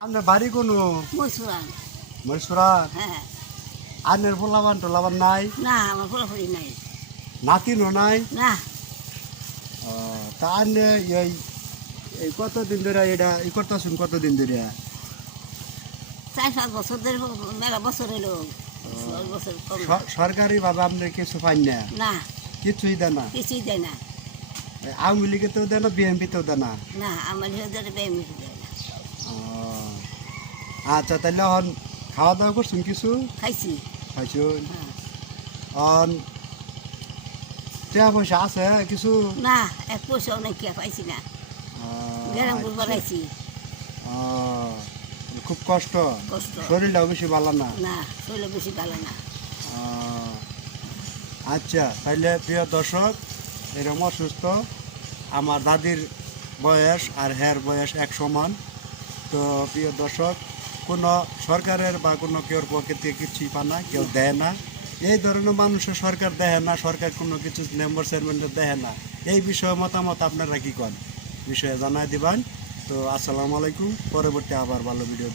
আপনার বাড়ি কোনো মসুরান মহেশ্বরা হ্যাঁ আনের পোলাবান টোলাবান নাই না আমার ফলাফলি নাই নাতিনও নাই না তা আনে এই এই কতদিন ধরে এটা ই করতেছুন কতদিন ধরে 4-5 বছর ধরে মেলা বছর হইল 10 বছর কম না। সরকারি ভাবে আপনি কিছু পান না না কিছুই দেয় না কিছুই দেয় না আওয়ামী লীগেতেও দেয় না বিএনপিতেও দেয় না না আমার হিরোদের বেমি দেয় না ও, আচ্ছা তাহলে এখন খাওয়া দাওয়া করছুন কিছু খাইছি খাইছুন হ্যাঁ। অন টাকা পয়সা আছে কিছু না এক পয়সাও নাই কে পাইছি না গ্রাম ঘুরবার আচ্ছা। আইছি খুব কষ্ট কষ্ট শরীরটাও বেশি ভালো না না শরীর বেশি ভালো না আচ্ছা তাইলে প্রিয় দর্শক এরকম অসুস্থ আমার দাদির বয়স আর হ্যার বয়স এক সমান তো প্রিয় দর্শক কোনো সরকারের বা কোনো কেউর পকেট থেকে কিছুই পায় না কেউ দেয় না এই ধরনের মানুষের সরকার দেয় না সরকার কোনো কিছু মেম্বার চেয়ারম্যানের দেয় না এই বিষয়ে মতামত আপনারা কি করেন বিষয়ে জানাই দিবেন তো আসসালামু আলাইকুম পরবর্তী আবার ভালো ভিডিও